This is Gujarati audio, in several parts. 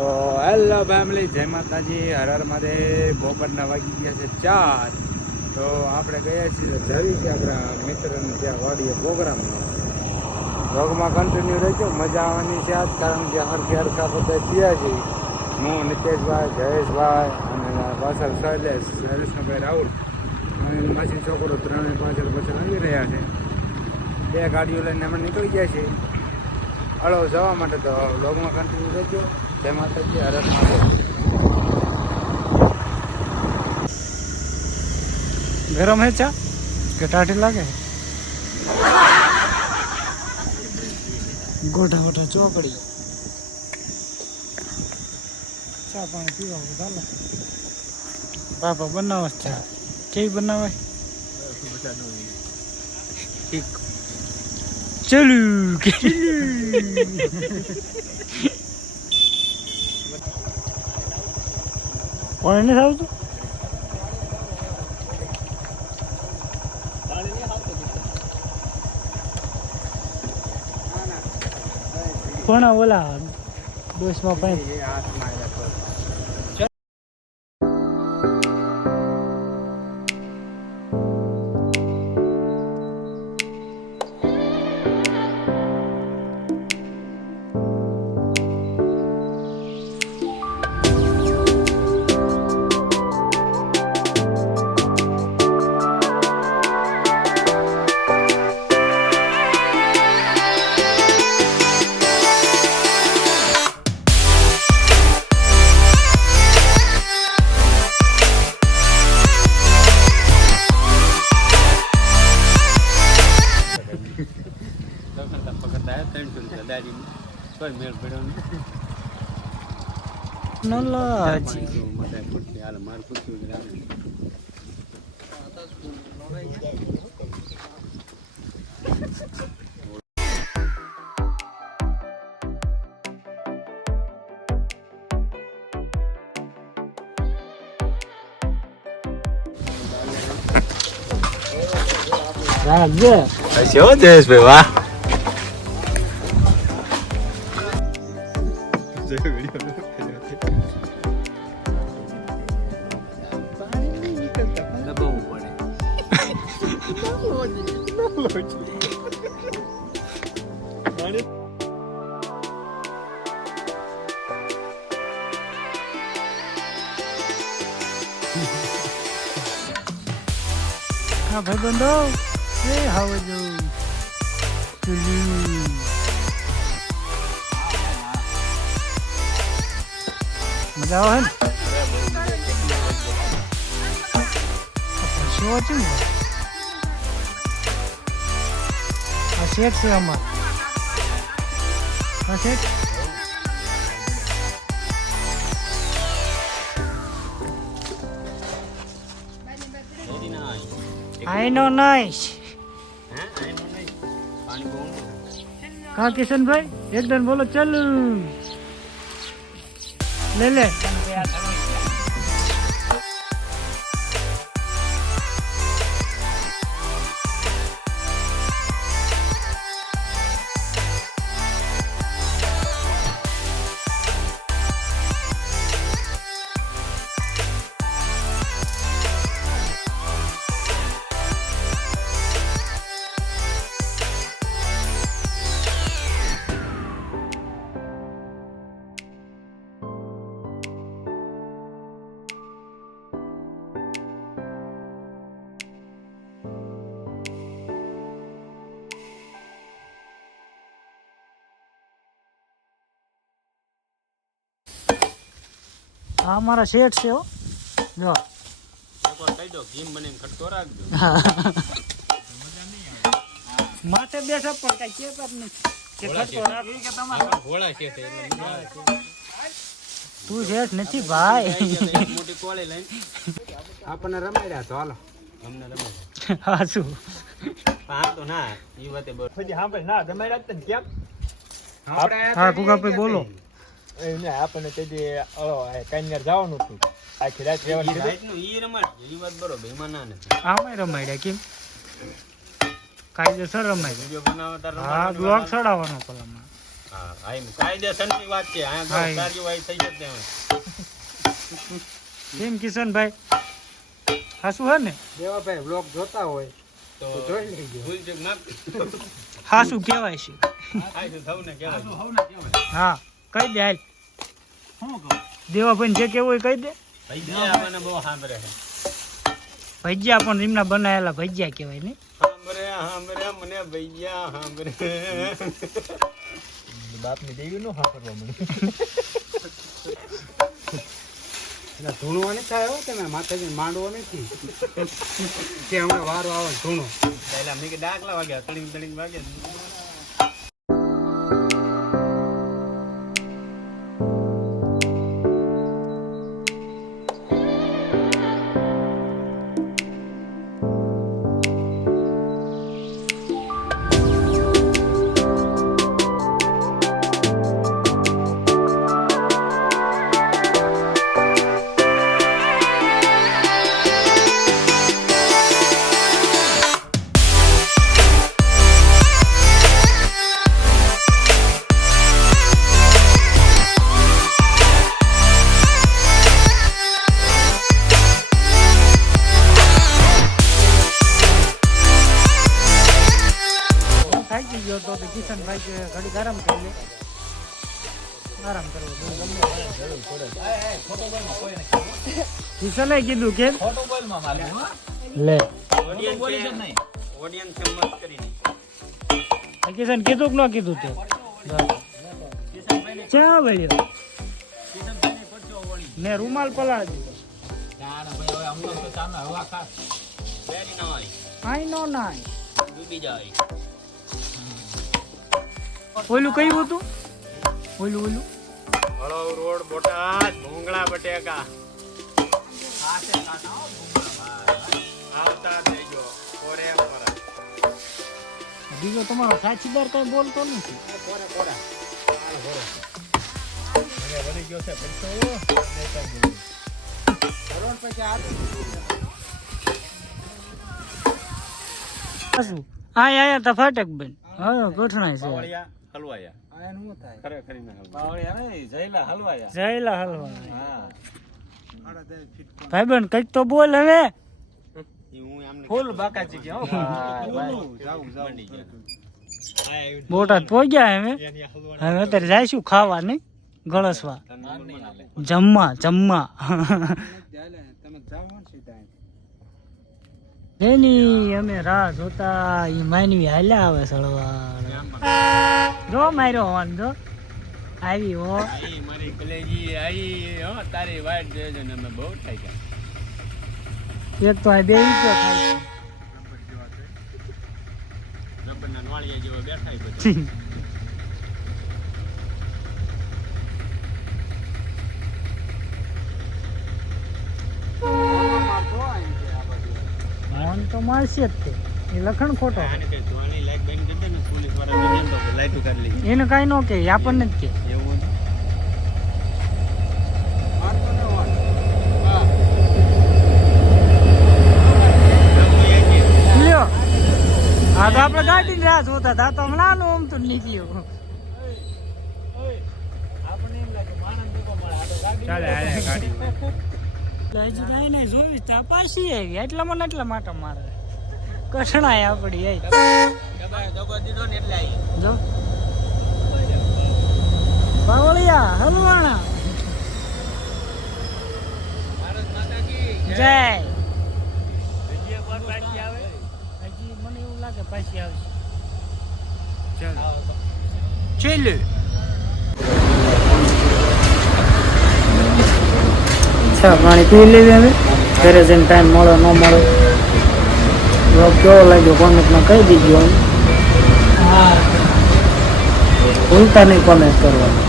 તો હેલો ફેમિલી, જય માતાજી, હર હર મહાદેવ. બપોરના વાગી ગયા છે 4. તો આપણે ગયા છીએ જવી કે આપણા મિત્રને ત્યાં વાડીએ પ્રોગ્રામ. વ્લોગમાં કન્ટિન્યુ રહેજો, મજા આવવાની છે આજ, કારણ કે હરખા બધા થયા છે. હું, નિતેશભાઈ, જયેશભાઈ અને પાછળ શૈલેષભાઈ રાહુલ અને માસી છોકરો 3 પાછળ આવી રહ્યા છે. 2 ગાડીઓ લઈને અમે નીકળી ગયા છીએ હળો જવા માટે. તો વ્લોગમાં કન્ટિન્યુ રહેજો. જય માતાજી, હર હર મહાદેવ. ગરમ હે ચા કે ટાઢી લાગે? ગોઠા ગોઠા ચોકડી ચા પાણી પીવા ચાલો. બાપા બનાવે ચા કેવી બનાવે? ચલુ કોણ નથી આવતું? કોણ ઓલા બસમાં પાણી મેળ પડ્યો મારું પૂછ્યું જયેશભાઈ, વાહ. હા ભાઈ બંધો, હાવ જો મજા આવે ને? શું હતું ને આ શેઠ છે અમાર. હા શેઠ, આઈ નો નાઈસ. કા કિશનભાઈ એકદમ બોલો, ચાલુ લે. હા મારા શેઠ છે હો. જો કહી દો ઘીમ બનીને ખટકો રાખજો. માથે બેઠા પણ કઈ કેતા જ નથી કે ખટકો રાખી કે તમારા ભોળા શેઠ એટલે તું શેઠ નથી ભાઈ. મોટી કોળી લઈને આપણને રમાડ્યા તો હાલો અમને રમાડ્યા. હા શું હા તો ના ઈ વાતે બોલ પછી સાંભળ ના રમાડ્યા તને કેમ? હા કુકાભાઈ બોલો. આપણને તે કન્યાર જવાનું હતું આખી રાત આમાં રમાડ્યા કેમ? કાયદેસર રમાય. હા બ્લોગ ચડાવવાનો પેલામાં હા આઈ કાયદેસરની વાત છે આ તો હા. કાર્યવાહી થઈ જશે હવે. કેમ કિશનભાઈ હાસુ હે ને દેવાભાઈ બ્લોગ જોતા હોય તો તો જોઈ લેજો. ભૂલ ચૂક ના હાસુ કહેવાય છે આ તો સૌને કહેવાય હા કહી દે હાલ દેવાભાઈ જે કેવું હોય કહી દે ભૈયા મને બહુ સાંભળે છે ભજીયા પણ એમના બનાવેલા ભજીયા કહેવાય ને સાંભળે સાંભળે મને ભૈયા સાંભળે બાપની દેવી નો સાંભળવા મને એટલે ધૂણવા નથી થાય હો તમે માતાજી માંડવો નથી કે હમણાં વારો આવે ધૂણો પહેલા મેં કે ડાકલા વાગ્યા તળીને તળીને વાગ્યા થાકી ગયો તો કિશનભાઈ કે ઘડીક આરામ કરી લે આરામ કરવો બહુ ગમે કિશને કીધું કેમ લે ઓડિયન્સ મત કરીને કિશન કીધું કે ન કીધું તે ચા વળ્યો ને રૂમાલ પલાળી આઈ નો નાઈ ડૂબી જાય ઓલું કયું હતું ઓલું હળવ રોડ બોટાદ ભૂંગળા બટેકા આવતા દેજો કોરે કોરા બીજો તમારો સાચીદાર કઈ બોલતો નથી કોરે કોરા હાલ હોરો મને વળી ગયો છે પૈસો કરોડ પછી આ શું આયા તા ફાટક બેન હા ગોઠણાય છે બાવળિયા હલવાયા આનું શું થાય ખરેખર બાવળિયા નહીં જયલા હલવાયા જયલા હલવા હા ભાઈબંધ કઈક તો બોલ હવે ઈ હું આમને ફૂલ બાકાજી કે હો બોટાદ પહોંચ્યા હવે હવે અત્યારે જઈશું ખાવા નહીં ગળસવા જમવા તમે જાવ સીધા એની અમે રાહ જોતા ઈ માનવી હાલ્યા આવે સળવા જો માર્યો હોન જો આવી હો આઈ મારી કલેજી આઈ હો તારી વાટ જોજો ને અમે બહુ થઈ ગયા એક તો આ બે ગયો થાય રબરના નવાળિયા જેવા બેઠા બધા હોન તો મારશે જ તે એ લખણ ખોટો આને કે જોવાની લાઈટ બંધ કરી દે ને પોલીસ વાળા જોઈને તો લાઈટ કરી લઈ એને કઈ ન કે આપણને જ કે એવું લ્યો હા તો આપણે ગાડીની રાહ જોતા હતા તો હમણાં આમ તો નીકળ્યો ચાલે હાલે ગાડી હજી કઈ નહીં જોઈ તાપાસી આવી એટલામાં ને એટલા માટે મારે કઠણાય આપડી એ દગો દીધો ને એટલે આવી જો બાવળિયા હલવાણા ભારત માતા કી જય હજી એક વાર પાછી આવે હજી મને એવું લાગે પાછી આવશે ચેલે ચા પાણી પી લેવી હવે ઘરે જઈને ટાઈમ મળે ન મળે બ્લોગ કેવો લાગ્યો કોમેન્ટમાં કહી દીજો ભૂલતા નહીં કોમેન્ટ કરવાનું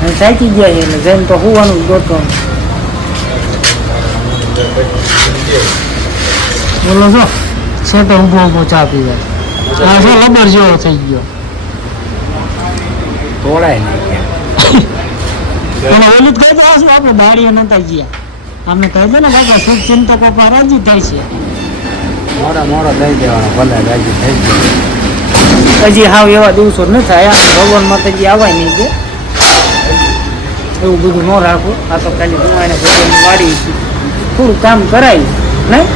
અને થાકી ગયા છે એટલે જઈને તો હોવાનું જ ગોતવાનું બોલો છો છે તો ઊભો ઊભો ચા પીવાય આ છે લબર જેવો થઈ ગયો તોડાય અને ઓલું જ કહી દો આપણે દાડીઓ નતા ગયા અમને કહી દો ને કાકા શુભ ચિંતકો પર રાજી થાય છે મોડો દઈ દેવાનો ભલે રાજી થઈ જાય હજી હાવ એવા દિવસો ન થાય આ ભગવાન માતાજી આવાય નહીં કે એવું બધું ન રાખવું. આ તો ખાલી હું એને ભગવાનની વાડી થોડું કામ કરાય નહીં.